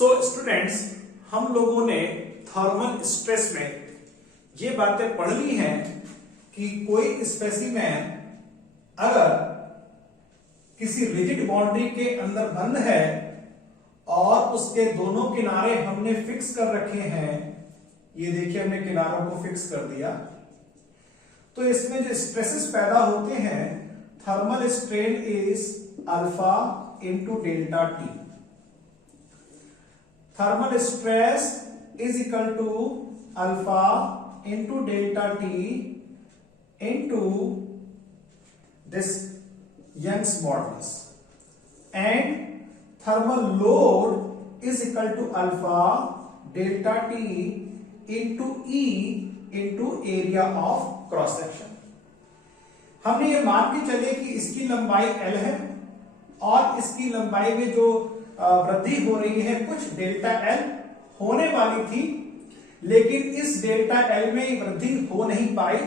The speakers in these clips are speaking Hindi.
स्टूडेंट्स, हम लोगों ने थर्मल स्ट्रेस में ये बातें पढ़ ली हैं कि कोई स्पेसिमेन अगर किसी रिजिड बाउंड्री के अंदर बंद है और उसके दोनों किनारे हमने फिक्स कर रखे हैं, ये देखिए हमने किनारों को फिक्स कर दिया, तो इसमें जो स्ट्रेसेस पैदा होते हैं, thermal strain is alpha into delta T. Thermal stress is equal to alpha into delta T into this Young's modulus, and thermal load is equal to alpha delta t into E into area of cross section। हमने ये मान के चले कि इसकी लंबाई L है और इसकी लंबाई में जो वृद्धि हो रही है कुछ डेल्टा L होने वाली थी, लेकिन इस डेल्टा L में वृद्धि हो नहीं पाई,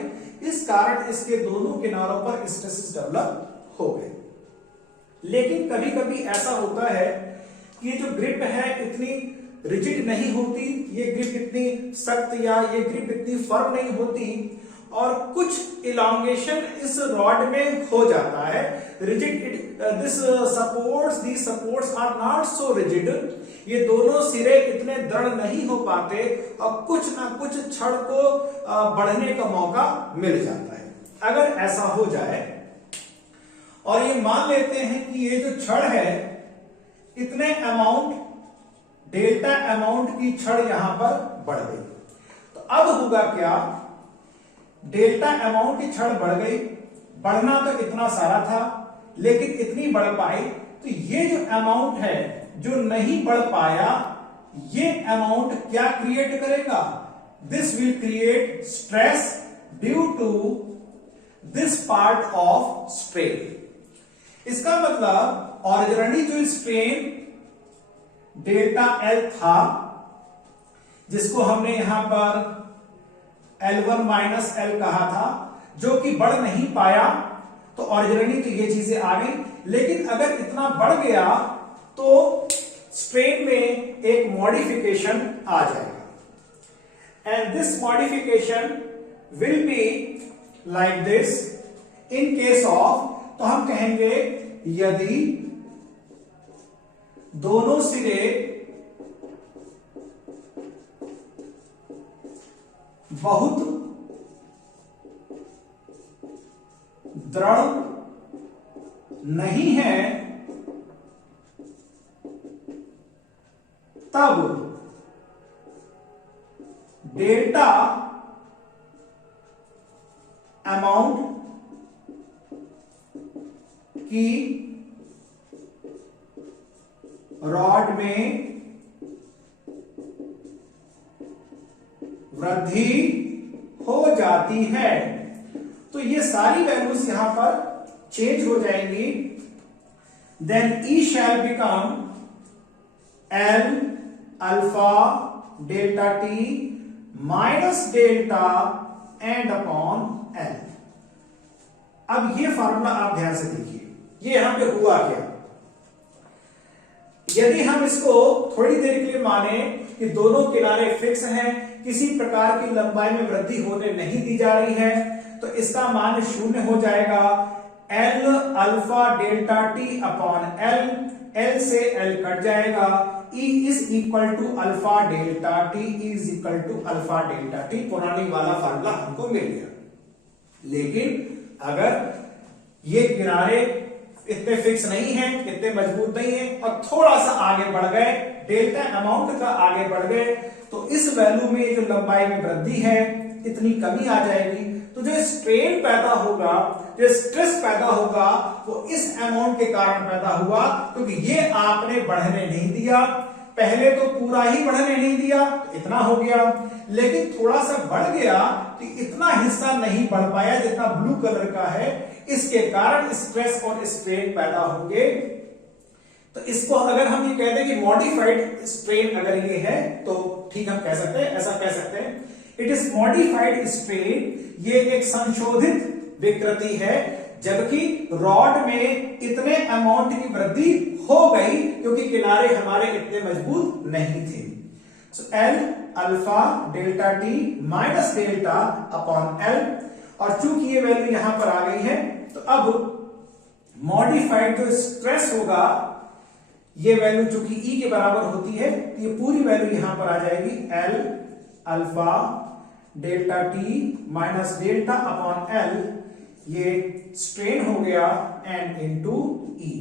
इस कारण इसके दोनों किनारों पर स्ट्रेसेस डेवलप हो गए। लेकिन कभी कभी ऐसा होता है कि ये जो ग्रिप है इतनी रिजिड नहीं होती, ये ग्रिप इतनी सख्त या ये ग्रिप इतनी फर्म नहीं होती और कुछ इलांगेशन इस रॉड में हो जाता है। Rigid this supports are not so rigid, ये दोनों सिरे इतने दृढ़ नहीं हो पाते और कुछ ना कुछ छड़ को बढ़ने का मौका मिल जाता है। अगर ऐसा हो जाए और ये मान लेते हैं कि ये जो छड़ है इतने अमाउंट डेल्टा अमाउंट की छड़ यहां पर बढ़ गई, तो अब होगा क्या, डेल्टा अमाउंट की छड़ बढ़ गई, बढ़ना तो इतना सारा था लेकिन इतनी बढ़ पाई, तो ये जो अमाउंट है जो नहीं बढ़ पाया, ये अमाउंट क्या क्रिएट करेगा, this will create stress due to this part of strain. इसका मतलब ओरिजिनली जो स्ट्रेन डेल्टा L था, जिसको हमने यहां पर L1 माइनस L कहा था, जो कि बढ़ नहीं पाया, तो ओरिजिनली तो ये चीजें आ गई, लेकिन अगर इतना बढ़ गया तो स्ट्रेन में एक मॉडिफिकेशन आ जाएगा, and this modification will be like this. In case of, तो हम कहेंगे यदि दोनों सिरे बहुत दृढ़ नहीं है तब डेल्टा अमाउंट की रॉड में वृद्धि हो जाती है। तो ये सारी वैल्यूज यहां पर चेंज हो जाएंगी। Then E shall become L alpha delta T minus delta and upon L। अब ये फार्मूला आप ध्यान से देखिए, ये यहां पे हुआ क्या, यदि हम इसको थोड़ी देर के लिए माने कि दोनों किनारे फिक्स हैं, किसी प्रकार की लंबाई में वृद्धि होने नहीं दी जा रही है, तो इसका मान शून्य हो जाएगा। L alpha delta T upon L, L से L कट जाएगा, E is equal to alpha delta T is equal to alpha delta T. पुरानी वाला फार्मूला हमको मिल गया। लेकिन अगर ये किनारे इतने फिक्स नहीं हैं, इतने मजबूत नहीं है और थोड़ा सा आगे बढ़ गए, डेल्टा अमाउंट का आगे बढ़ गए, तो इस वैल्यू में जो लंबाई में वृद्धि है इतनी कमी आ जाएगी। तो जो स्ट्रेन पैदा होगा, जो स्ट्रेस पैदा होगा, वो इस अमाउंट के कारण पैदा हुआ, क्योंकि ये आपने बढ़ने नहीं दिया। पहले तो पूरा ही बढ़ने नहीं दिया, तो इतना हो गया, लेकिन थोड़ा सा बढ़ गया तो इतना हिस्सा नहीं बढ़ पाया जितना ब्लू कलर का है, इसके कारण स्ट्रेस और स्ट्रेन पैदा होंगे। तो इसको अगर हम ये कहते हैं कि मॉडिफाइड स्ट्रेन अगर ये है, तो ठीक हम कह सकते हैं, ऐसा कह सकते हैं, इट इज मॉडिफाइड स्ट्रेन। ये एक संशोधित विकृति है जबकि रॉड में इतने अमाउंट की वृद्धि हो गई क्योंकि किनारे हमारे इतने मजबूत नहीं थे। So L alpha delta T minus delta upon L, और चूंकि ये वैल्यू यहां पर आ गई है तो अब मॉडिफाइड जो स्ट्रेस होगा, ये वैल्यू चूंकि ई के बराबर होती है, ये पूरी वैल्यू यहां पर आ जाएगी L alpha delta T minus delta upon L, ये स्ट्रेन हो गया एन इंटू ई।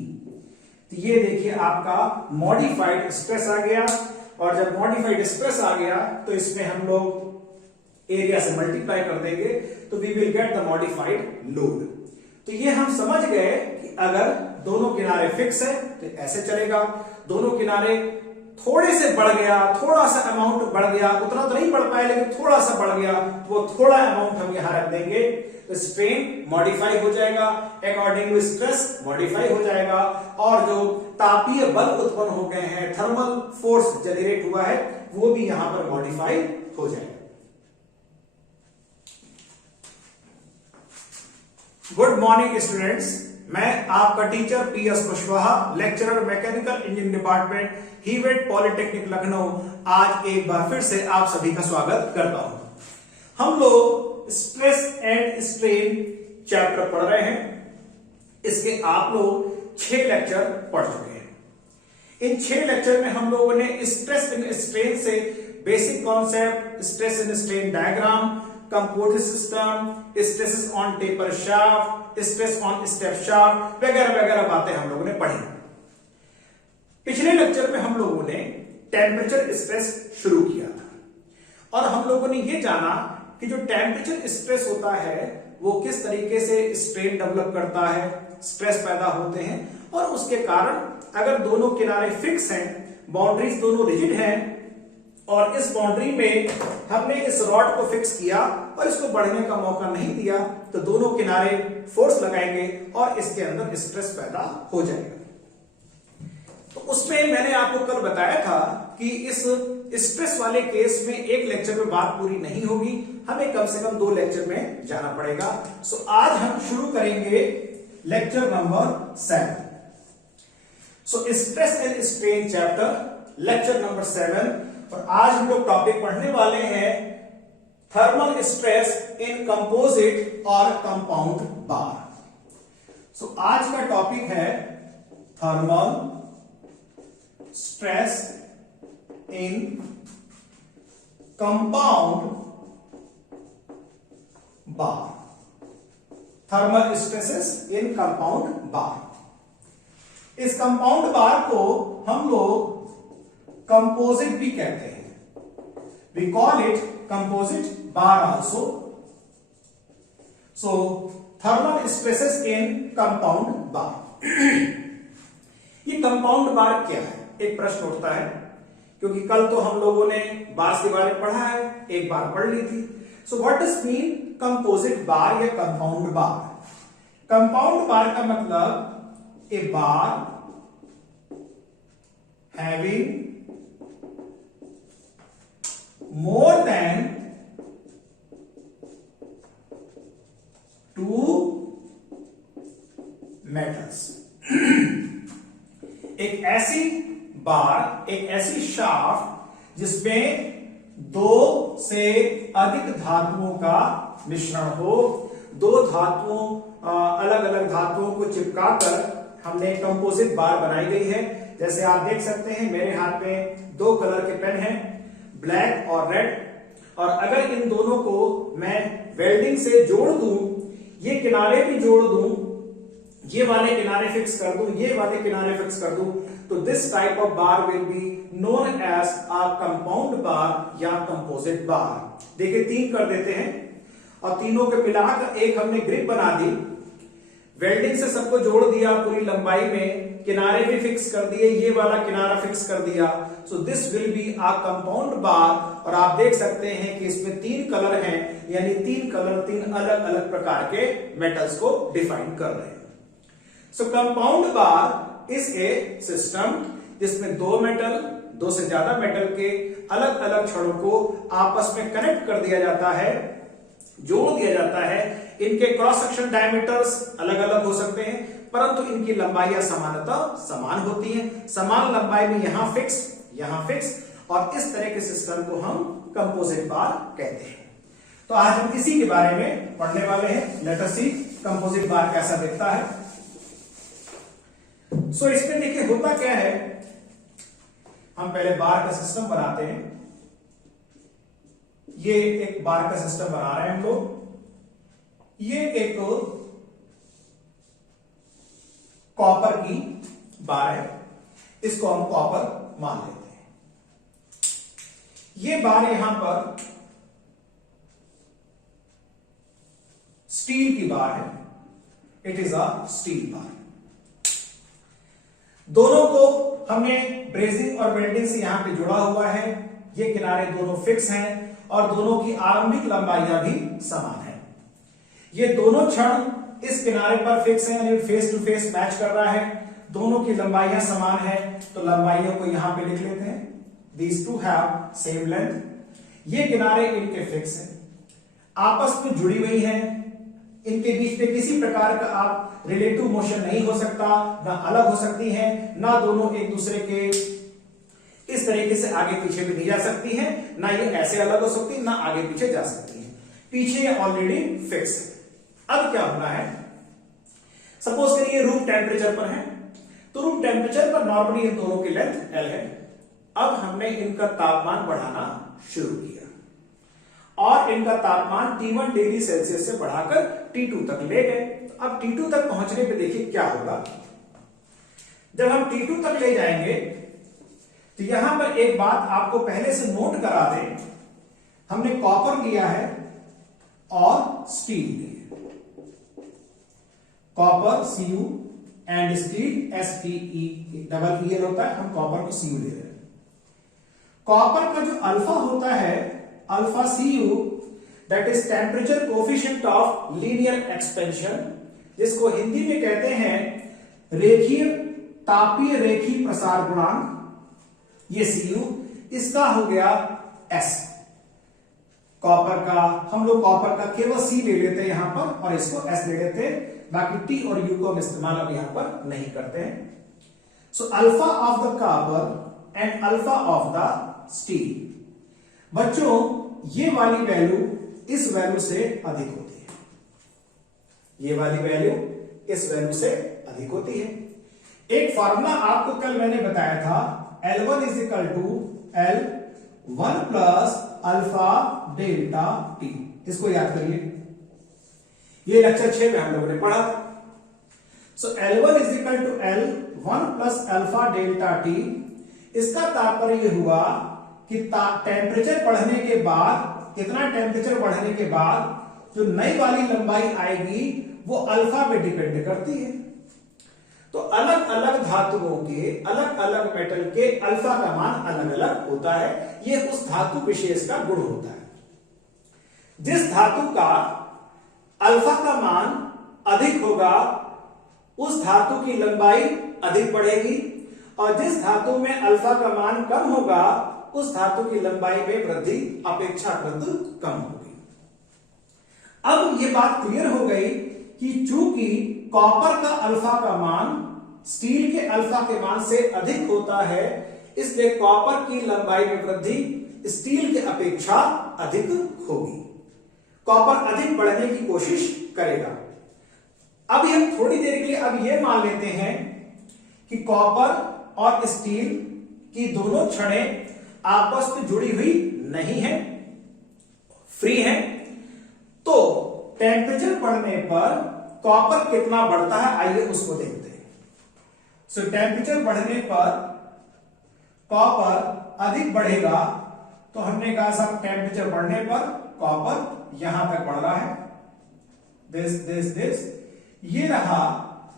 तो ये देखिए आपका मॉडिफाइड स्ट्रेस आ गया, और जब मॉडिफाइड स्ट्रेस आ गया तो इसमें हम लोग एरिया से मल्टीप्लाई कर देंगे तो we will get the modified load. तो ये हम समझ गए कि अगर दोनों किनारे फिक्स है तो ऐसे चलेगा, दोनों किनारे थोड़े से बढ़ गया, थोड़ा सा अमाउंट बढ़ गया, उतना तो नहीं बढ़ पाया लेकिन थोड़ा सा बढ़ गया, वो थोड़ा अमाउंट हम यहां रख देंगे तो स्ट्रेन मॉडिफाई हो जाएगा, अकॉर्डिंग टू स्ट्रेस मॉडिफाई हो जाएगा, और जो तापीय बल उत्पन्न हो गए हैं, थर्मल फोर्स जनरेट हुआ है, वो भी यहां पर मॉडिफाई हो जाएगा। गुड मॉर्निंग स्टूडेंट्स, मैं आपका teacher P S Kushwaha, lecturer mechanical engineering department, Hewett polytechnic Lucknow, आज एक बार फिर से आप सभी का स्वागत करता हूं। हम लोग स्ट्रेस एंड स्ट्रेन चैप्टर पढ़ रहे हैं। इसके आप लोग 6 लेक्चर पढ़ चुके हैं। इन 6 लेक्चर में हम लोगों ने स्ट्रेस एंड स्ट्रेन से basic concept, stress and strain diagram, composite system, stresses on taper shaft, stress on step shaft वगैरह वगैरह बातें हम लोगों ने पढ़ी। पिछले लेक्चर में हम लोगों ने टेम्परेचर स्ट्रेस शुरू किया था, और हम लोगों ने यह जाना कि जो टेम्परेचर स्ट्रेस होता है वो किस तरीके से स्ट्रेन डेवलप करता है, स्ट्रेस पैदा होते हैं, और उसके कारण अगर दोनों किनारे फिक्स हैं, बाउंड्रीज दोनों रिजिड हैं, और इस बाउंड्री में हमने इस रॉड को फिक्स किया और इसको बढ़ने का मौका नहीं दिया, तो दोनों किनारे फोर्स लगाएंगे और इसके अंदर स्ट्रेस पैदा हो जाएगा। तो उसमें मैंने आपको कल बताया था कि इस स्ट्रेस वाले केस में एक लेक्चर में बात पूरी नहीं होगी, हमें कम से कम 2 लेक्चर में जाना पड़ेगा। सो आज हम शुरू करेंगे lecture number 7। So stress and strain chapter lecture number 7, और आज हम लोग टॉपिक पढ़ने वाले हैं थर्मल स्ट्रेस इन कंपोजिट और कंपाउंड बार। सो आज का टॉपिक है thermal stress in compound bar, thermal stresses in compound bar. इस कंपाउंड बार को हम लोग कंपोजिट भी कहते हैं, we call it composite bar also. So thermal stresses in compound bar. ये कंपाउंड बार क्या है, एक प्रश्न उठता है, क्योंकि कल तो हम लोगों ने बार्स के बारे में पढ़ा है, एक बार पढ़ ली थी। So what does mean composite bar या कंपाउंड बार? कंपाउंड बार का मतलब a bar having more than 2 metals। एक ऐसी बार, एक ऐसी शाफ्ट जिसमें 2 से अधिक धातुओं का मिश्रण हो, 2 धातुओं, अलग अलग धातुओं को चिपकाकर हमने कंपोजिट बार बनाई गई है। जैसे आप देख सकते हैं मेरे हाथ में 2 कलर के पेन हैं, ब्लैक और रेड, और अगर इन दोनों को मैं वेल्डिंग से जोड़ दूं, ये किनारे भी जोड़ दूं, ये वाले किनारे फिक्स कर दूं, ये वाले किनारे फिक्स कर दूं, तो this type of bar will be known as a compound bar या कंपोजिट बार। देखिए 3 कर देते हैं, और तीनों के मिलाकर एक हमने ग्रिप बना दी, वेल्डिंग से सबको जोड़ दिया पूरी लंबाई में, किनारे भी फिक्स कर दिए, ये वाला किनारा फिक्स कर दिया। So this will be a compound bar, और आप देख सकते हैं कि इसमें 3 कलर हैं, यानी 3 कलर 3 अलग अलग प्रकार के मेटल्स को डिफाइन कर रहे हैं। सो compound bar is a system जिसमें 2 मेटल, 2 से ज्यादा मेटल के अलग अलग छड़ों को आपस में कनेक्ट कर दिया जाता है, जोड़ दिया जाता है। इनके क्रॉस सेक्शन डायमीटर्स अलग अलग हो सकते हैं, परंतु इनकी लंबाइयां सामान्यतः समान होती हैं। समान लंबाई में यहां फिक्स, और इस तरह के सिस्टम को हम कंपोजिट बार कहते हैं। तो आज हम इसी के बारे में पढ़ने वाले हैं। लेट अस सी कंपोजिट बार कैसा दिखता है। सो इसमें देखिए होता क्या है, हम पहले बार का सिस्टम बनाते हैं। ये एक बार का सिस्टम बना रहे हैं हम लोग। ये एक कॉपर की बार है, इसको हम कॉपर मान लेते हैं। ये बार यहां पर स्टील की बार है, it is a steel bar. दोनों को हमने ब्रेजिंग और वेल्डिंग से यहां पे जुड़ा हुआ है। ये किनारे दोनों फिक्स हैं और दोनों की आरंभिक लंबाइयां भी समान है। ये दोनों क्षण इस किनारे पर फिक्स है, यानी फेस टू फेस मैच कर रहा है। दोनों की लंबाइयां समान है, तो लंबाइयों को यहां पे लिख लेते हैं। These two have same length। ये किनारे इनके फिक्स हैं, आपस में जुड़ी हुई हैं। इनके बीच में किसी प्रकार का आप रिलेटिव मोशन नहीं हो सकता, ना अलग हो सकती हैं, ना दोनों एक दूसरे के इस तरीके से आगे पीछे भी नहीं जा सकती हैं, ना ये ऐसे अलग हो सकती है, ना आगे पीछे जा सकती हैं। पीछे ये ऑलरेडी फिक्स है। अब क्या होना है, सपोज करिए रूम टेम्परेचर पर है, तो रूम टेम्परेचर पर नॉर्मली इन दोनों की लेंथ L है। अब हमने इनका तापमान बढ़ाना शुरू किया और इनका तापमान T1 डिग्री सेल्सियस से बढ़ाकर T2 तक ले गए। तो अब T2 तक पहुंचने पे देखिए क्या होगा। जब हम T2 तक ले जाएंगे तो यहां पर एक बात आपको पहले से नोट करा दें, हमने कॉपर लिया है और स्टील लिया। Copper Cu and steel STE होता है, हम कॉपर को Cu ले रहे हैं। कॉपर का जो अल्फा होता है, alpha Cu, that is temperature coefficient of linear expansion, जिसको हिंदी में कहते हैं रेखीय तापीय रेखीय प्रसार गुणांक। ये Cu, इसका हो गया S। कॉपर का हम लोग कॉपर का केवल C ले लेते हैं यहां पर और इसको S ले लेते हैं, बाकी T और U को हम इस्तेमाल अब यहां पर नहीं करते हैं। So alpha of the copper and alpha of the steel. बच्चों ये वाली वैल्यू इस वैल्यू से अधिक होती है, ये वाली वैल्यू इस वैल्यू से अधिक होती है। एक फॉर्मूला आपको कल मैंने बताया था, L1 is equal to L1 plus alpha delta T। इसको याद करिए, ये लेक्चर 6 में हम लोगों ने पढ़ा था। So L1 is equal to L1 plus alpha delta T। इसका तात्पर्य हुआ कि टेम्परेचर बढ़ने के बाद, इतना टेम्परेचर बढ़ने के बाद जो नई वाली लंबाई आएगी वो अल्फा पे डिपेंड करती है। तो अलग अलग धातुओं के, अलग अलग मेटल के अल्फा का मान अलग अलग होता है। यह उस धातु विशेष का गुण होता है। जिस धातु का अल्फा का मान अधिक होगा उस धातु की लंबाई अधिक बढ़ेगी, और जिस धातु में अल्फा का मान कम होगा उस धातु की लंबाई में वृद्धि अपेक्षाकृत कम होगी। अब यह बात क्लियर हो गई कि चूंकि कॉपर का अल्फा का मान स्टील के अल्फा के मान से अधिक होता है, इसलिए कॉपर की लंबाई में वृद्धि स्टील के अपेक्षा अधिक होगी। कॉपर अधिक बढ़ने की कोशिश करेगा। अभी हम थोड़ी देर के लिए अब यह मान लेते हैं कि कॉपर और स्टील की दोनों छड़ें आपस में जुड़ी हुई नहीं है, फ्री है। तो टेम्परेचर बढ़ने पर कॉपर कितना बढ़ता है, आइए उसको देखते हैं। सो टेम्परेचर बढ़ने पर कॉपर अधिक बढ़ेगा, तो हमने कहा साहब टेम्परेचर बढ़ने पर कॉपर यहां तक बढ़ रहा है, दिस ये रहा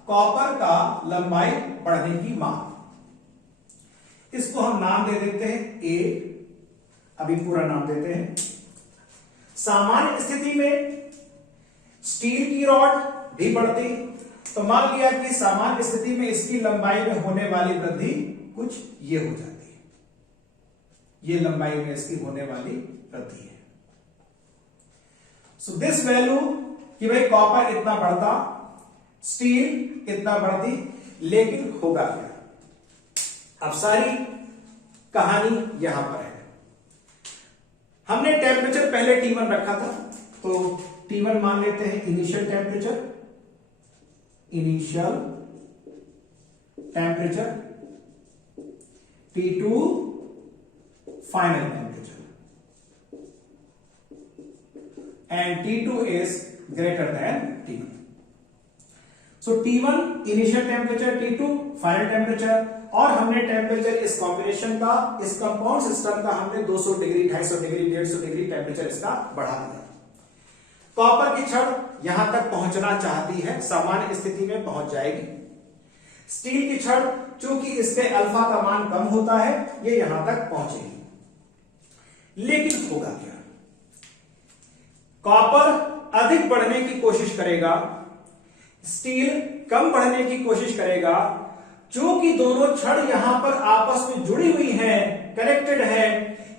कॉपर का लंबाई बढ़ने की माप। इसको हम नाम दे देते हैं A, अभी पूरा नाम देते हैं। सामान्य स्थिति में स्टील की रॉड भी बढ़ती, तो मान लिया कि सामान्य स्थिति में इसकी लंबाई में होने वाली वृद्धि कुछ ये हो जाती है, ये लंबाई में इसकी होने वाली वृद्धि है। सो दिस वैल्यू कि भाई कॉपर इतना बढ़ता, स्टील इतना बढ़ती, लेकिन होगा क्या? अब सारी कहानी यहां पर है। हमने टेम्परेचर पहले T1 रखा था, तो T1 मान लेते हैं initial temperature, T2 final temperature, and T2 is greater than T1. So T1 initial temperature, T2 final temperature, और हमने टेम्परेचर इस कॉम्बिनेशन का, इस कंपाउंड सिस्टम का हमने 200 डिग्री, 250 डिग्री, 150 डिग्री टेम्परेचर इसका बढ़ा दिया। कॉपर की छड़ यहां तक पहुंचना चाहती है, सामान्य स्थिति में पहुंच जाएगी। स्टील की छड़ चूंकि इसके अल्फा का मान कम होता है, ये यहां तक पहुंचेगी। लेकिन होगा क्या? कॉपर अधिक बढ़ने की कोशिश करेगा, स्टील कम बढ़ने की कोशिश करेगा। चूंकि दोनों छड़ यहां पर आपस में जुड़ी हुई हैं, कनेक्टेड है,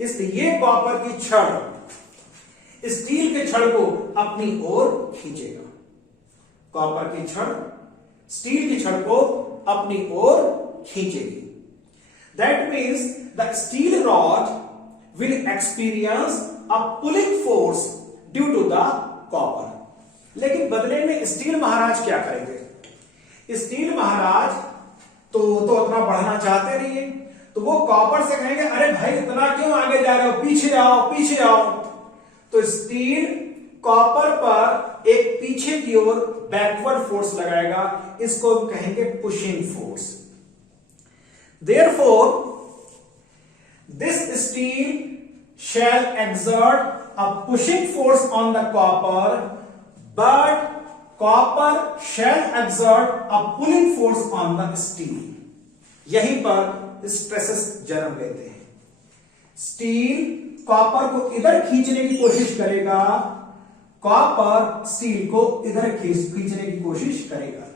इसलिए कॉपर की छड़ स्टील के छड़ को अपनी ओर खींचेगा। कॉपर की छड़ स्टील की छड़ को अपनी ओर खींचेगी। That means the steel rod will experience a pulling force due to the copper. लेकिन बदले में स्टील महाराज क्या करेंगे? स्टील महाराज तो उतना बढ़ना चाहते नहीं है, तो वो कॉपर से कहेंगे, अरे भाई इतना क्यों आगे जा रहे हो, पीछे आओ, पीछे आओ। तो स्टील कॉपर पर एक पीछे की ओर बैकवर्ड फोर्स लगाएगा, इसको हम कहेंगे pushing force. Therefore this steel shall exert a pushing force on the copper, but copper shall exert a pulling force on the steel. यहीं पर स्ट्रेसेस जन्म लेते हैं। स्टील कॉपर को इधर खींचने की कोशिश करेगा, कॉपर स्टील को इधर खींचने की कोशिश करेगा।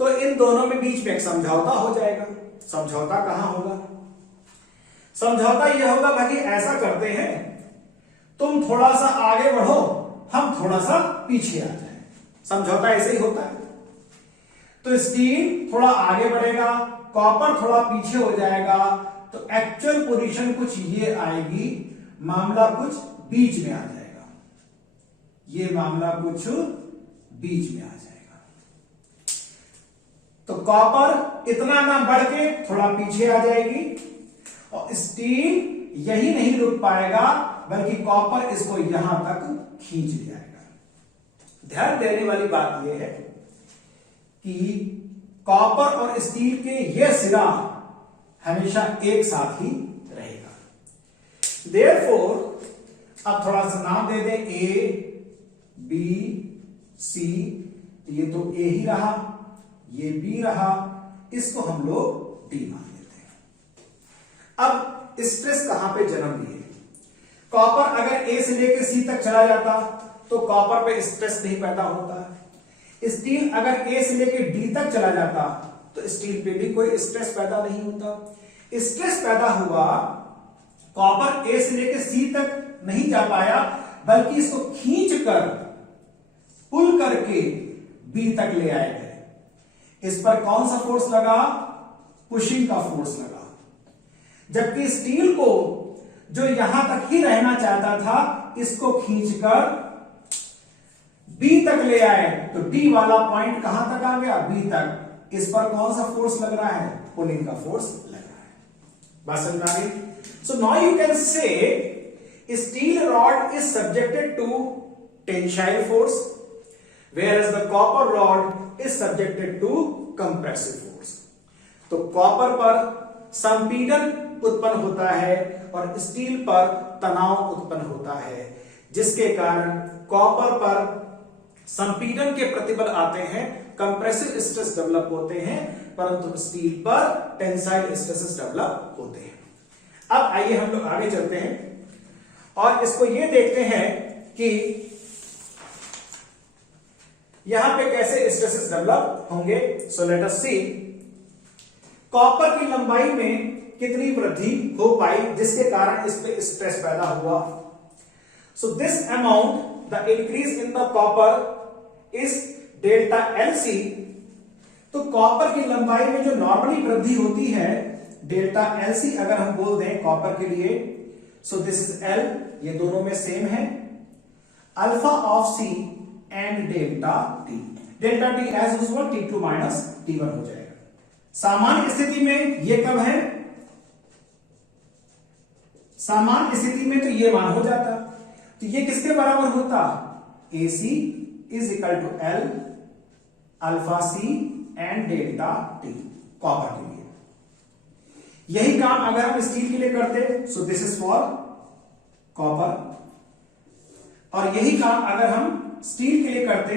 तो इन दोनों में बीच में एक समझौता हो जाएगा। समझौता कहां होगा? समझौता यह होगा, भाई ऐसा करते हैं, तुम थोड़ा सा आगे बढ़ो, हम थोड़ा सा पीछे आ जाए। समझौता ऐसे ही होता है। तो स्टील थोड़ा आगे बढ़ेगा, कॉपर थोड़ा पीछे हो जाएगा, तो एक्चुअल पोजीशन कुछ ये आएगी, मामला कुछ बीच में आ जाएगा। ये मामला कुछ बीच में आ जाएगा। तो कॉपर इतना ना बढ़ के थोड़ा पीछे आ जाएगी, और स्टील यही नहीं रुक पाएगा, बल्कि कॉपर इसको यहां तक खींच जाएगा। ध्यान देने वाली बात यह है कि कॉपर और स्टील के यह सिरा हमेशा एक साथ ही रहेगा। देयरफॉर अब थोड़ा सा नाम दे दें, ए बी सी, ये तो ए ही रहा, ये बी रहा, इसको हम लोग डी मान लेते हैं। अब स्ट्रेस कहां पे जन्म लिए? कॉपर अगर ए से लेकर सी तक चला जाता तो कॉपर पे स्ट्रेस नहीं पैदा होता। स्टील अगर ए से लेकर डी तक चला जाता तो स्टील पे भी कोई स्ट्रेस पैदा नहीं होता। स्ट्रेस पैदा हुआ, कॉपर ए से लेकर सी तक नहीं जा पाया, बल्कि इसको खींच कर पुल करके बी तक ले आए गए। इस पर कौन सा फोर्स लगा? पुशिंग का फोर्स लगा। जबकि स्टील को जो यहां तक ही रहना चाहता था, इसको खींचकर बी तक ले आए, तो डी वाला पॉइंट कहां तक आ गया? बी तक। इस पर कौन सा फोर्स लग रहा है? पुलिंग का फोर्स लग रहा है। बात समझ में आ गई? So now you can say steel rod is subjected to tensile force, whereas the copper rod is subjected to compressive force. तो कॉपर पर संपीड़न उत्पन्न होता है और स्टील पर तनाव उत्पन्न होता है, जिसके कारण कॉपर पर संपीड़न के प्रतिबल आते हैं, कंप्रेसिव स्ट्रेस डेवलप होते हैं, परंतु स्टील पर टेंसाइल स्ट्रेसेस डेवलप होते हैं। अब आइए हम लोग आगे चलते हैं और इसको ये देखते हैं कि यहां पे कैसे स्ट्रेसेस डेवलप होंगे। सो लेट अस सी, कॉपर की लंबाई में कितनी वृद्धि हो पाई जिसके कारण इस पे स्ट्रेस पैदा हुआ। So this amount the increase in the copper is delta LC, तो कॉपर की लंबाई में जो नॉर्मली वृद्धि होती है डेल्टा एलसी अगर हम बोल दें कॉपर के लिए, सो दिस इज एल, ये दोनों में सेम है, alpha of C and delta T, delta T as usual T2 minus T1 हो जाएगा। सामान्य स्थिति में ये कब है, सामान्य स्थिति में तो ये मान हो जाता, तो ये किसके बराबर होता, AC is equal to L alpha C and delta T copper के लिए। यही काम अगर हम स्टील के लिए करते, सो दिस इज फॉर कॉपर, और यही काम अगर हम स्टील के लिए करते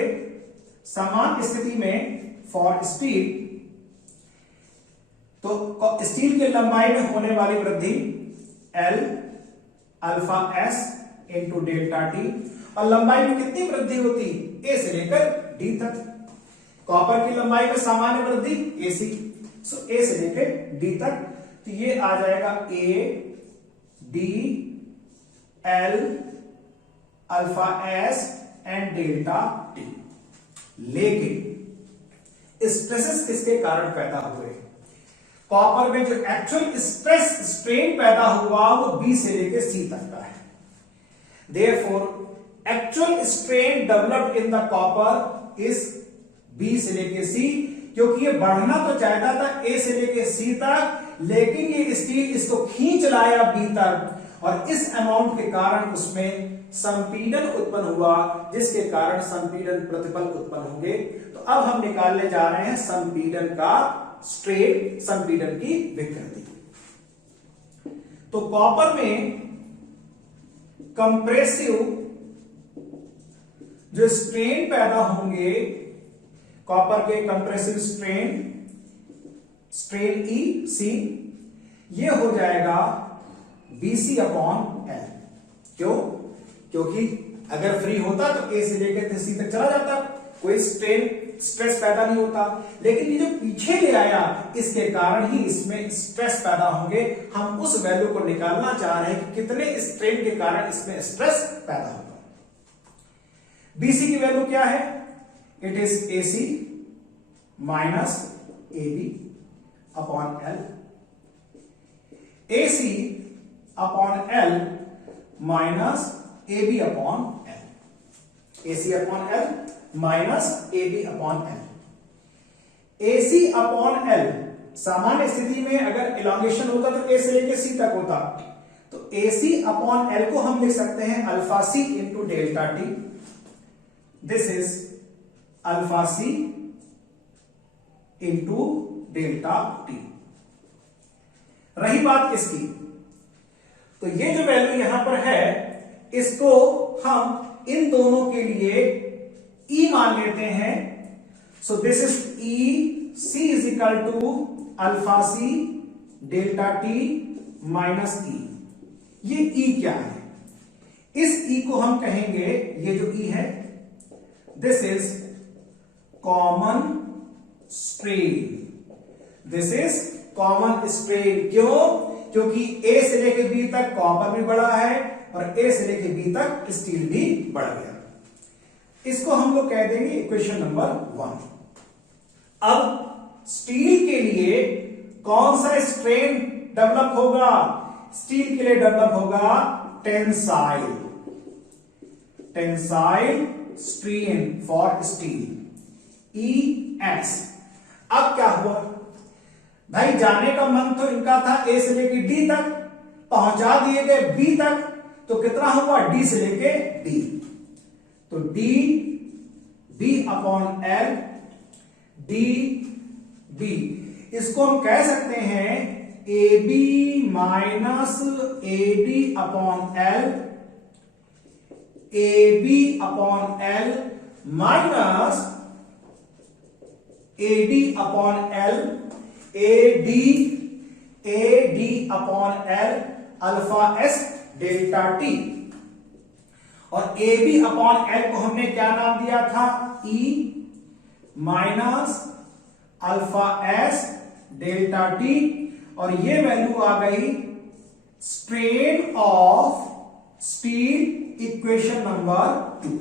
समान स्थिति में फॉर स्टील, तो स्टील की लंबाई में होने वाली वृद्धि L alpha S into delta T, और लंबाई में कितनी वृद्धि होती, A से लेकर D तक, कॉपर की लंबाई में सामान्य वृद्धि AC, सो A से लेकर D तक, तो ये आ जाएगा A D L alpha S and delta T। लेकिन स्ट्रेसेस किसके कारण पैदा हुए, कॉपर में जो एक्चुअल स्ट्रेस स्ट्रेन पैदा हुआ वो B से लेकर C तक का है। Therefore, actual strain developed in the copper is B से लेके C, क्योंकि ये बढ़ना तो चाहता था A से लेके C तक, लेकिन ये स्टील इसको खींच लाया B तक, और इस अमाउंट के कारण उसमें संपीड़न उत्पन्न हुआ, जिसके कारण संपीड़न प्रतिबल उत्पन्न होंगे। तो अब हम निकालने जा रहे हैं संपीड़न का स्ट्रेन, संपीड़न की विकृति। तो कॉपर में कंप्रेसिव जो स्ट्रेन पैदा होंगे, कॉपर के कंप्रेसिव स्ट्रेन, स्ट्रेन ई सी, ये हो जाएगा BC अपॉन L। क्यों, क्योंकि अगर फ्री होता तो A से लेकर C तक चला जाता, कोई स्ट्रेस पैदा नहीं होता, लेकिन ये जो पीछे ले आया इसके कारण ही इसमें स्ट्रेस पैदा होंगे। हम उस वैल्यू को निकालना चाह रहे हैं कि कितने स्ट्रेन के कारण इसमें स्ट्रेस पैदा होगा। BC की वैल्यू क्या है, it is AC minus AB upon L, AC upon L minus AB upon L, AC upon L minus AB upon L। AC upon L सामान्य स्थिति में अगर इलांगेशन होता तो A से लेकर C तक होता, तो AC अपॉन L को हम लिख सकते हैं alpha C into delta T, this is alpha C into delta T। रही बात इसकी, तो ये जो वैल्यू यहां पर है इसको हम इन दोनों के लिए E मान लेते हैं। So this is E, C is equal to alpha C delta T minus E। ये E क्या है, इस E को हम कहेंगे, ये जो E है this is common strain, this is common strain. क्यों, क्योंकि A से लेके B तक कॉपर भी बढ़ा है और A से लेके B तक स्टील भी बढ़ गया। इसको हम लोग कह देंगे इक्वेशन नंबर 1। अब स्टील के लिए कौन सा स्ट्रेन डेवलप होगा, स्टील के लिए डेवलप होगा tensile, tensile strain for steel ES। अब क्या हुआ भाई, जाने का मन तो इनका था A से लेके D तक, पहुंचा दिए गए B तक, तो कितना हुआ D से लेके D, तो D B upon L D B, इसको हम कह सकते हैं AB minus AD upon L, AB upon L minus AD upon L, AD upon L alpha S delta T, और AB अपॉन L को हमने क्या नाम दिया था, E minus alpha S delta T, और ये वैल्यू आ गई strain of steel equation number 2।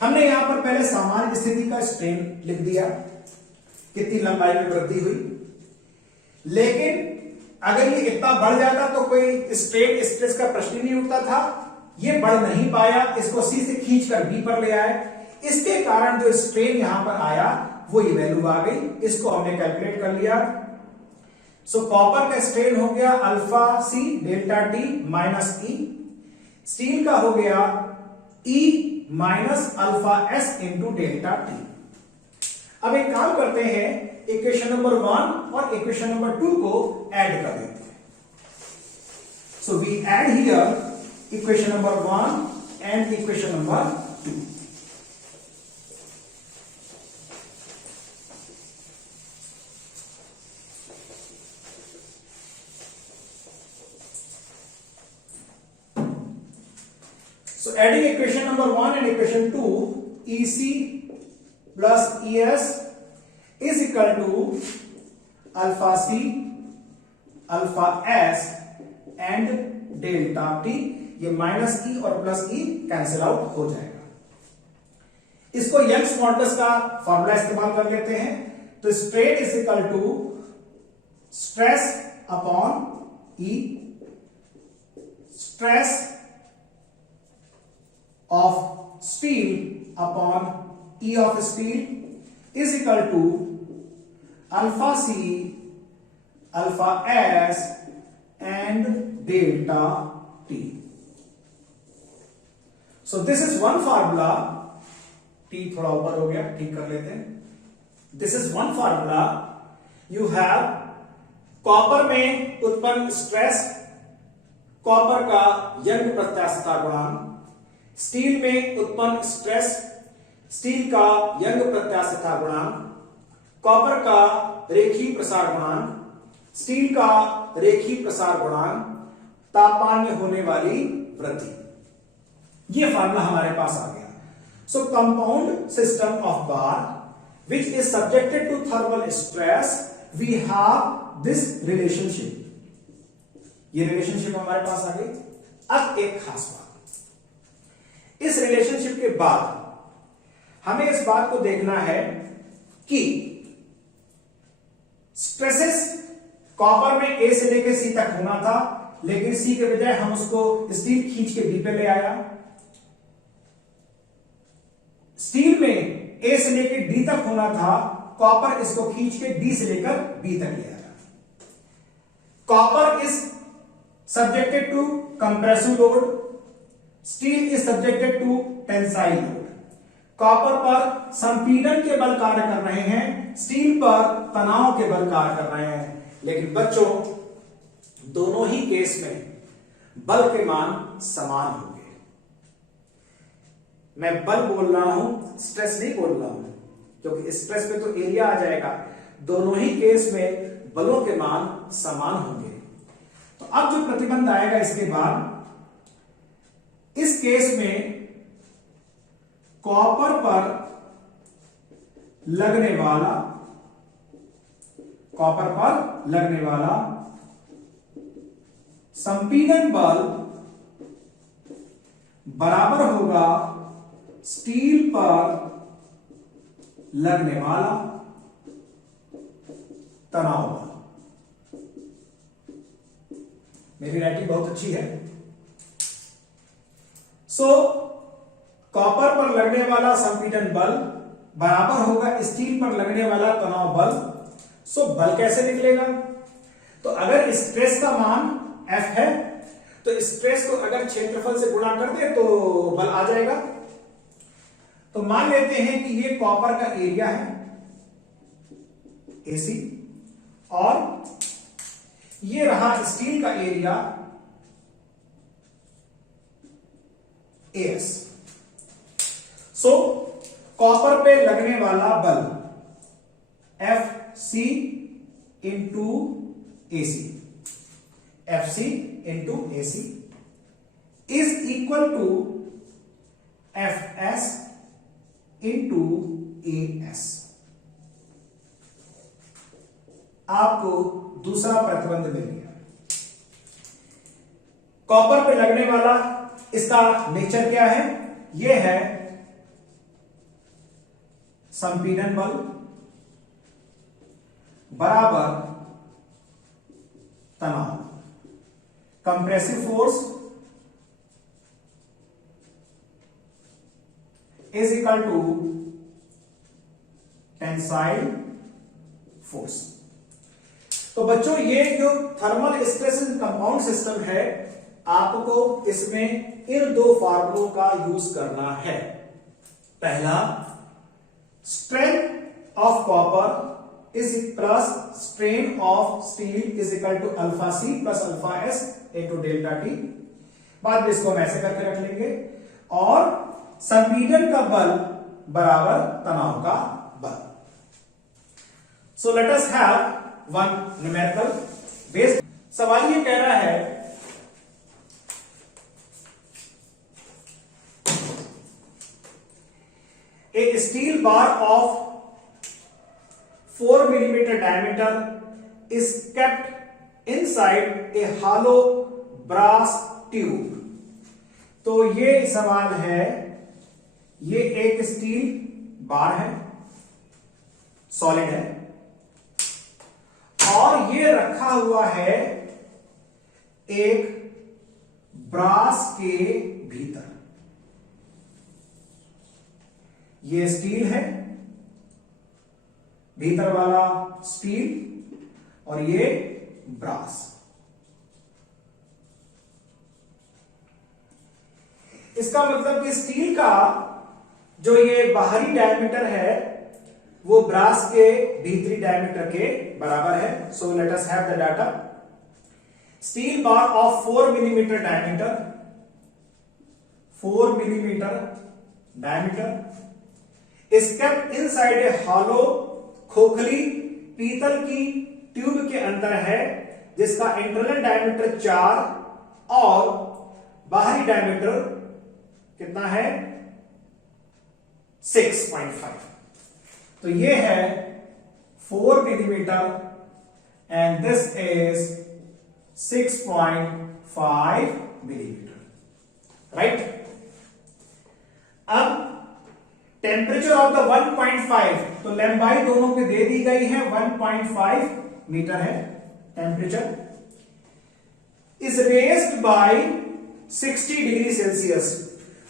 हमने यहां पर पहले सामान्य स्थिति का स्ट्रेन लिख दिया, कितनी लंबाई में वृद्धि हुई, लेकिन अगर ये इतना बढ़ जाता तो कोई स्ट्रेन स्ट्रेस का प्रश्न ही नहीं उठता था। ये बढ़ नहीं पाया, इसको सी से खींचकर बी पर ले आए, इसके कारण जो स्ट्रेन यहां पर आया वो ये वैल्यू आ गई, इसको हमने कैलकुलेट कर लिया। सो कॉपर का स्ट्रेन हो गया alpha C delta T minus E, steel का हो गया E minus alpha S into delta T. अब एक काम करते हैं, इक्वेशन नंबर 1 और इक्वेशन नंबर 2 को ऐड कर देते हैं। So we add here equation number 1 and equation number 2। So adding equation number 1 and equation 2, EC plus ES is equal to alpha C, alpha S and delta T। ये माइनस E और प्लस E कैंसिल आउट हो जाएगा। इसको यंग्स मॉडुलस का फॉर्मूला इस्तेमाल कर लेते हैं। तो strain is equal to stress upon E, stress of steel upon E of steel is equal to alpha C, alpha S and delta T। So this is one formula, T थोड़ा ऊपर हो गया, ठीक कर लेते हैं। This is one formula, you have copper में उत्पन्न स्ट्रेस, कॉपर का यंग प्रत्यास्थता गुणांक, स्टील में उत्पन्न स्ट्रेस, स्टील का यंग प्रत्यास्थता गुणांक, कॉपर का रेखीय प्रसार गुणांक, स्टील का रेखीय प्रसार गुणांक, तापमान में होने वाली वृद्धि। यह फार्मूला हमारे पास आ गया। So compound system of bar which is subjected to thermal stress, we have this relationship. ये रिलेशनशिप हमारे पास आ गई। अब एक खास बात, इस रिलेशनशिप के बाद हमें इस बात को देखना है कि स्ट्रेसेस कॉपर में ए से लेकर सी तक होना था, लेकिन सी के बजाय हम उसको स्टील खींच के बी पे ले आया। स्टील में ए से लेकर डी तक होना था, कॉपर इसको खींच के डी से लेकर बी तक ले आया। Copper is subjected to compressive load, steel is subjected to tensile load. Copper पर संपीड़न के बल कार्य कर रहे हैं, स्टील पर तनाव के बल कार्य कर रहे हैं। लेकिन बच्चों, दोनों ही केस में बल के मान समान होंगे। मैं बल बोल रहा हूं, स्ट्रेस नहीं बोल रहा हूं, क्योंकि स्ट्रेस पे तो एरिया आ जाएगा। दोनों ही केस में बलों के मान समान होंगे। तो अब जो प्रतिबंध आएगा इसके बाद, इस केस में कॉपर पर लगने वाला संपीड़न बल बराबर होगा स्टील पर लगने वाला तनाव बल। मेरी राइटिंग बहुत अच्छी है। सो कॉपर पर लगने वाला संपीड़न बल बराबर होगा स्टील पर लगने वाला तनाव बल। सो बल कैसे निकलेगा? तो अगर स्ट्रेस का मान F है, तो स्ट्रेस को अगर क्षेत्रफल से गुणा कर दे तो बल आ जाएगा। तो मान लेते हैं कि ये कॉपर का एरिया है AC, और ये रहा स्टील का एरिया AS। सो कॉपर पे लगने वाला बल FC into AC, FC into AC is equal to FS into AS। आपको दूसरा प्रतिबंध मिल गया। कॉपर पे लगने वाला इसका नेचर क्या है? ये है संपीड़न बल बराबर तनाव, compressive force is equal to tensile force. तो बच्चों ये जो थर्मल स्ट्रेस कंपाउंड सिस्टम है, आपको इसमें इन दो फार्मूलों का यूज करना है। पहला, strength of copper is plus strain of steel is equal to alpha C plus alpha S into delta T. बाद में इसको हम ऐसे करके रख लेंगे। और संपीड़न का बल बराबर तनाव का बल। So let us have one numerical based. सवाल ये कह रहा है a steel bar of 4 millimeter diameter is kept inside a hollow brass tube। तो ये सवाल है, ये एक स्टील बार है, सॉलिड है, और ये रखा हुआ है एक ब्रास के भीतर। ये स्टील है, भीतर वाला स्टील, और ये ब्रास। इसका मतलब कि स्टील का जो ये बाहरी डायमीटर है वो ब्रास के भीतरी डायमीटर के बराबर है। So let us have the data. Steel bar of 4 millimetre diameter, 4 millimetre diameter is kept inside a hollow, खोखली पीतल की ट्यूब के अंदर है, जिसका इंटरनल डायमीटर 4 और बाहरी डायमीटर कितना है? 6.5। तो ये है 4 millimetre and this is 6.5 millimetre, right. अब टेम्परेचर ऑफ द 1.5, तो लंबाई दोनों पे दे दी गई है, 1.5 मीटर है temperature, is raised by 60 degree Celsius.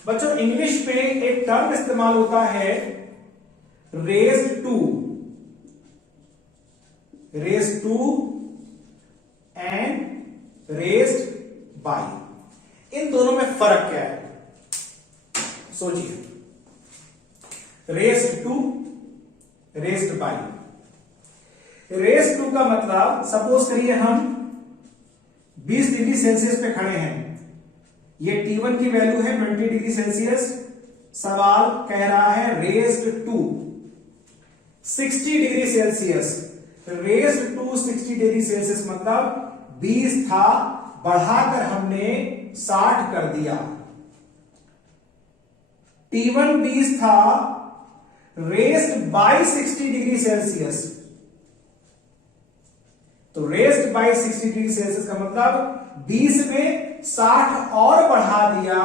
बच्चों इंग्लिश में एक टर्म इस्तेमाल होता है raised to and raised by. इन दोनों में फर्क क्या है? सोचिए। Raised to, raised by. Raised to का मतलब, सपोज करिए हम 20 डिग्री सेल्सियस पे खड़े हैं, ये T1 की वैल्यू है 20 डिग्री सेल्सियस। सवाल कह रहा है raised to 60 degree Celsius. Raised to 60 degree Celsius मतलब 20 था, बढ़ाकर हमने 60 कर दिया। T1 20 था, रेज्ड बाय 60 डिग्री सेल्सियस। तो रेज्ड बाय 60 डिग्री सेल्सियस का मतलब 20 में 60 और बढ़ा दिया,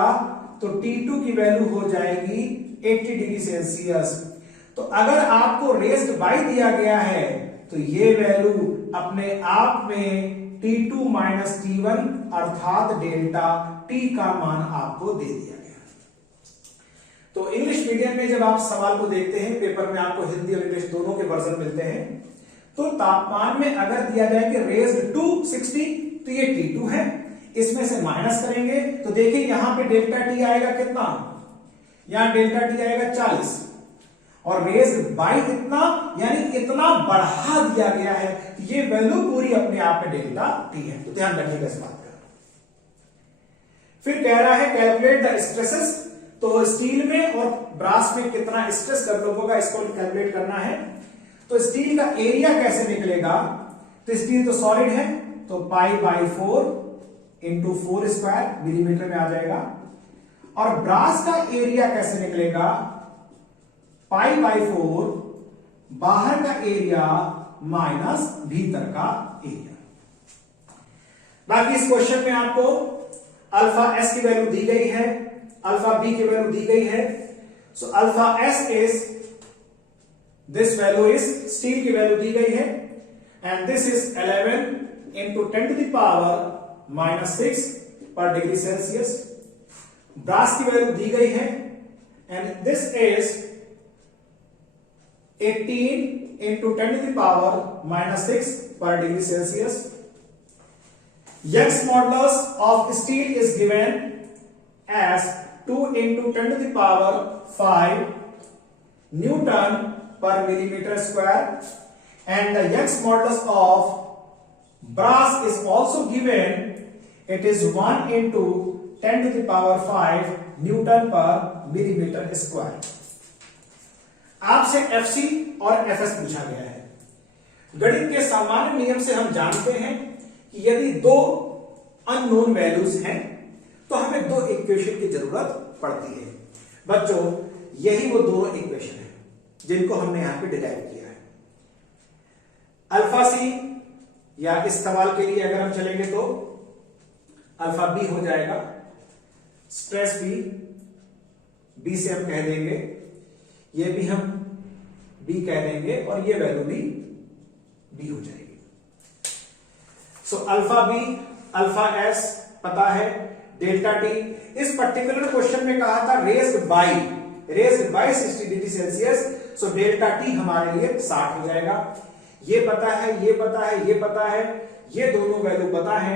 तो T2 की वैल्यू हो जाएगी 80 डिग्री सेल्सियस। तो अगर आपको रेज्ड बाय दिया गया है तो ये वैल्यू अपने आप में T2 माइनस T1 अर्थात डेल्टा T का मान आपको दे दिया गया। तो इंग्लिश मीडियम में जब आप सवाल को देखते हैं, पेपर में आपको हिंदी और इंग्लिश दोनों के वर्जन मिलते हैं, तो तापमान में अगर दिया जाए कि रेज्ड टू 60, तो ये T2 है, इसमें से माइनस करेंगे तो देखिए यहां पे डेल्टा T आएगा कितना, यहां डेल्टा T आएगा 40, और रेज्ड बाय इतना, यानी इतना बढ़ा दिया गया है, ये वैल्यू पूरी अपने आप में डेल्टा T है। तो ध्यान रखिएगा इस बात का। फिर कह रहा है कैलकुलेट द स्ट्रेसेस। तो स्टील में और ब्रास में कितना स्ट्रेस डेवलप होगा, इसको कैलकुलेट करना है। तो स्टील का एरिया कैसे निकलेगा? तो स्टील तो सॉलिड है, तो π/4 इंटू 4 स्क्वायर मिलीमीटर में आ जाएगा। और ब्रास का एरिया कैसे निकलेगा? π/4 बाहर का एरिया माइनस भीतर का एरिया। बाकी इस क्वेश्चन में आपको अल्फा एस की वैल्यू दी गई है, अल्फा बी की वैल्यू दी गई है। So alpha S is, this value is, steel की वैल्यू दी गई है and this is 11 into 10 to the power minus 6 पर डिग्री सेल्सियस। ब्रास की वैल्यू दी गई है and this is 18 into 10 to the power minus 6 per degree Celsius. Young's modulus of steel is given as 2 into 10 to the power 5 Newton per millimeter square, and the Young's modulus of brass is also given. It is 1 into 10 to the power 5 Newton per millimeter square. आपसे FC और FS पूछा गया है। गणित के सामान्य नियम से हम जानते हैं कि यदि दो अननोन वैल्यूज हैं तो हमें दो इक्वेशन की जरूरत पड़ती है। बच्चों, यही वो दोनों इक्वेशन हैं जिनको हमने यहां पे डिराइव किया है। अल्फा सी, या इस सवाल के लिए अगर हम चलेंगे तो अल्फा बी हो जाएगा, स्ट्रेस बी से हम कह देंगे, ये भी हम बी कह देंगे और ये वैल्यू भी बी हो जाएगी। So alpha B, alpha S पता है, डेल्टा टी। इस पर्टिकुलर क्वेश्चन में कहा था raised by 60 degree Celsius, so delta T हमारे लिए 60 हो जाएगा। ये पता है, ये पता है, ये पता है, ये दोनों वैल्यू पता है।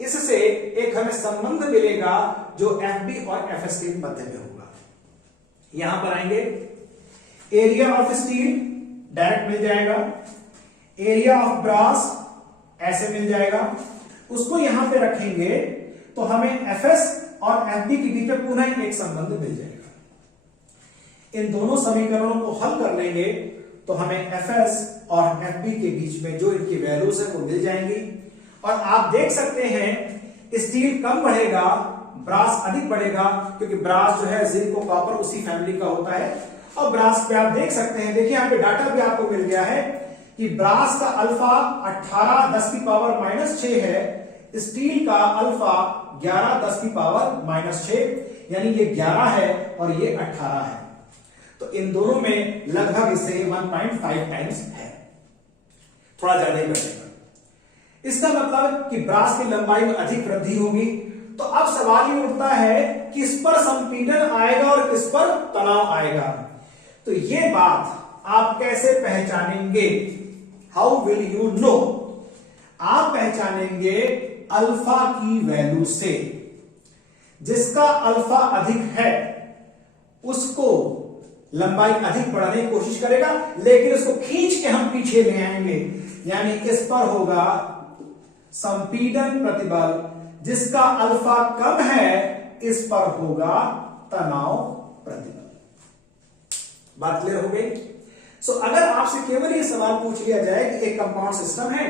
इससे एक हमें संबंध मिलेगा जो एफ बी और एफ एस के मध्य में होगा। यहां पर आएंगे, एरिया ऑफ स्टील डायरेक्ट मिल जाएगा, एरिया ऑफ ब्रास ऐसे मिल जाएगा। उसको यहां पे रखेंगे तो हमें एफएस और एफबी के बीच में पुनः एक संबंध मिल जाएगा। इन दोनों समीकरणों को हल कर लेंगे तो हमें एफएस और एफबी के बीच में जो इनकी वैल्यूज है वो मिल जाएंगी। और आप देख सकते हैं स्टील कम बढ़ेगा, ब्रास अधिक बढ़ेगा, क्योंकि ब्रास जो है जिंक और कॉपर उसी फैमिली का होता है। और ब्रास पे आप देख सकते हैं, देखिए यहां पे डाटा भी आपको मिल गया है कि ब्रास का अल्फा 18 10 की पावर -6 है, स्टील का अल्फा 11 10 की पावर -6, यानी ये 11 है और ये 18 है। तो इन दोनों में लगभग इससे 1.5 टाइम्स है, थोड़ा ज्यादा ही बढ़ेगा। इसका मतलब कि ब्रास की लंबाई में अधिक वृद्धि होगी। तो अब सवाल ये उठता है कि किस पर संपीड़न आएगा और किस पर तनाव आएगा। तो ये बात आप कैसे पहचानेंगे? How will you know? आप पहचानेंगे अल्फा की वैल्यू से। जिसका अल्फा अधिक है उसको लंबाई अधिक बढ़ाने की कोशिश करेगा, लेकिन उसको खींच के हम पीछे ले आएंगे, यानी इस पर होगा संपीड़न प्रतिबल। जिसका अल्फा कम है इस पर होगा तनाव प्रतिबल। बात क्लियर हो गई? सो अगर आपसे केवल ये सवाल पूछ लिया जाए कि एक कंपाउंड सिस्टम है,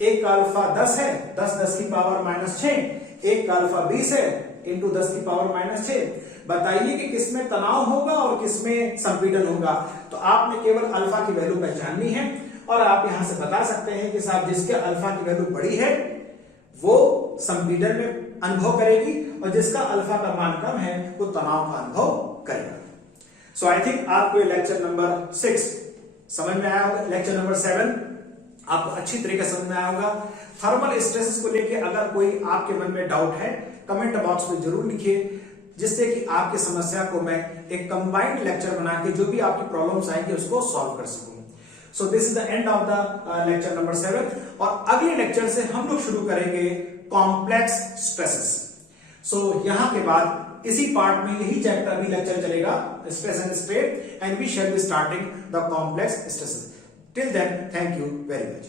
एक का अल्फा 10 है, 10 10 की पावर -6, एक का अल्फा 20 है इंटू 10 की पावर -6, बताइए कि किसमें तनाव होगा और किसमें संपीड़न होगा। तो आपने केवल अल्फा की वैल्यू पहचाननी है और आप यहां से बता सकते हैं कि साहब जिसके अल्फा की वैल्यू बड़ी है वो संपीड़न में अनुभव करेगी और जिसका अल्फा का मान कम है वो तनाव का अनुभव करेगा। सो आई थिंक आपको लेक्चर नंबर 6 समझ में आया होगा। लेक्चर नंबर 7 आपको अच्छी तरीके से समझ में आया होगा। थर्मल स्ट्रेसेस को लेके अगर कोई आपके मन में डाउट है कमेंट बॉक्स में जरूर लिखिए, जिससे कि आपकी समस्या को मैं एक कंबाइंड लेक्चर बना के जो भी आपकी प्रॉब्लम्स आएंगे उसको सॉल्व कर सकूं। सो this is the end of the lecture number 7 और अगले लेक्चर से हम लोग शुरू करेंगे कॉम्प्लेक्स स्ट्रेसेस। सो यहां के बाद इसी पार्ट में यही चैप्टर भी लेक्चर चलेगा, stress and strain, and we shall be starting the complex stresses. Till then, thank you very much.